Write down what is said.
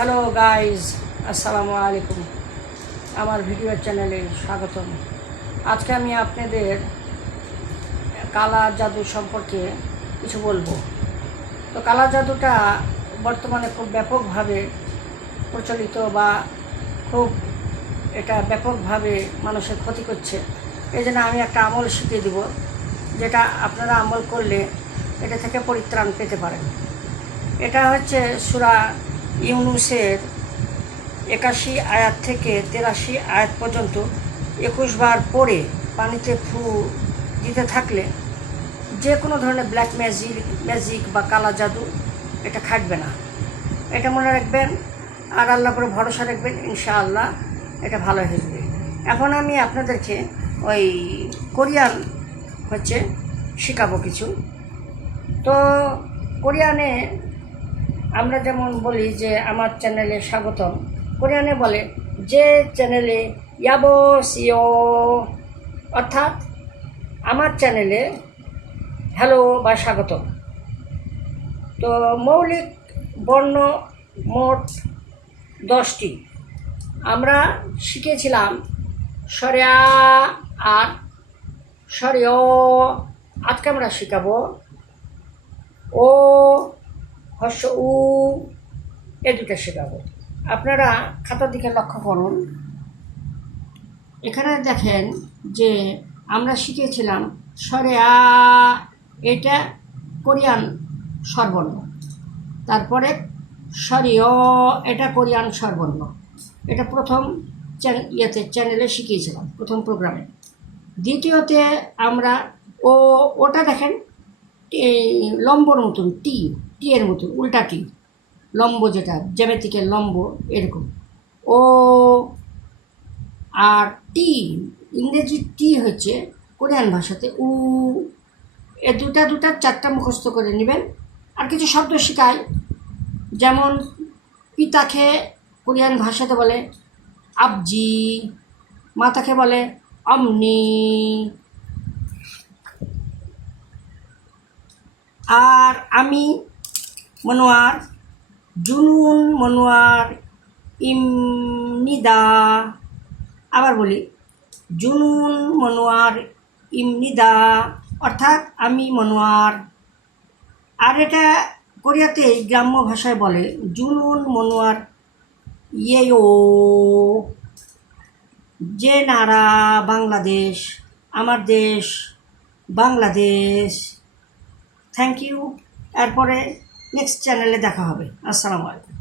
Hello guys, আসসালামু আলাইকুম। আমার ভিডিও চ্যানেলে স্বাগতম। আজকে আমি আপনাদের কালা জাদু সম্পর্কে কিছু বলবো। তো কালা জাদুটা বর্তমানে খুব ব্যাপকভাবে প্রচলিত বা খুব এটা ব্যাপকভাবে মানুষের ক্ষতি করছে। এই জন্য আমি একটা আমল শিখিয়ে দিব, যেটা আপনারা আমল করলে এটা থেকে পরিত্রাণ পেতে পারেন। এটা হচ্ছে সূরা ইউনুসের 81 আয়াত থেকে 83 আয়াত পর্যন্ত 21 বার পরে পানিতে ফু দিতে থাকলে যে কোনো ধরনের ব্ল্যাক ম্যাজিক বা কালা জাদু এটা খাটবে না। এটা মনে রাখবেন আর আল্লাহর উপরে ভরসা রাখবেন, ইনশাআল্লাহ এটা ভালো হয়ে যাবে। এখন আমি আপনাদেরকে ওই কোরিয়ান শেখাবো কিছু। তো কোরিয়ানে আমরা যেমন বলি যে আমার চ্যানেলে স্বাগতম, কোরিয়ানে বলে যে চ্যানেলে ইয়াবসিও, অর্থাৎ আমার চ্যানেলে হ্যালো বা স্বাগতম। তো মৌলিক বর্ণ মোট 10টি আমরা শিখেছিলাম, সরেয়া আর সরেও। আজকে আমরা শিখাবো ও হর্ষ উ, এ দুটো শেখাবো। আপনারা খাতার দিকে লক্ষ্য করুন। এখানে দেখেন যে আমরা শিখেছিলাম স্বরে আ, এটা কোরিয়ান স্বরবর্ণ। তারপরে স্বরে অ, এটা কোরিয়ান স্বরবর্ণ। এটা প্রথম চ্যানেলে শিখিয়েছিলাম, প্রথম প্রোগ্রামে। দ্বিতীয়তে আমরা ওটা দেখেন লম্বর মতন, টি এর মতন, উল্টা টি, লম্ব যেটা জ্যামিতিকের লম্ব এরকম ও। আর টি, ইংরেজি টি হচ্ছে কোরিয়ান ভাষাতে উ। এ দুটা চারটা মুখস্থ করে নেবেন। আর কিছু শব্দ শেখাই, যেমন পিতাকে কোরিয়ান ভাষাতে বলে আবজি, মাতাকে বলে অমনি। আর আমি মনোয়ার, জুনুন মনোয়ার ইমনিদা। আবার বলি জুনুন মনোয়ার ইমনিদা, অর্থাৎ আমি মনোয়ার। আর এটা কোরিয়াতে গ্রাম্য ভাষায় বলে জুনুন মনোয়ার ইয়েও। যে নারা বাংলাদেশ, আমার দেশ বাংলাদেশ। Thank you. এরপরে নেক্সট চ্যানেলে দেখা হবে। আসসালামু আলাইকুম।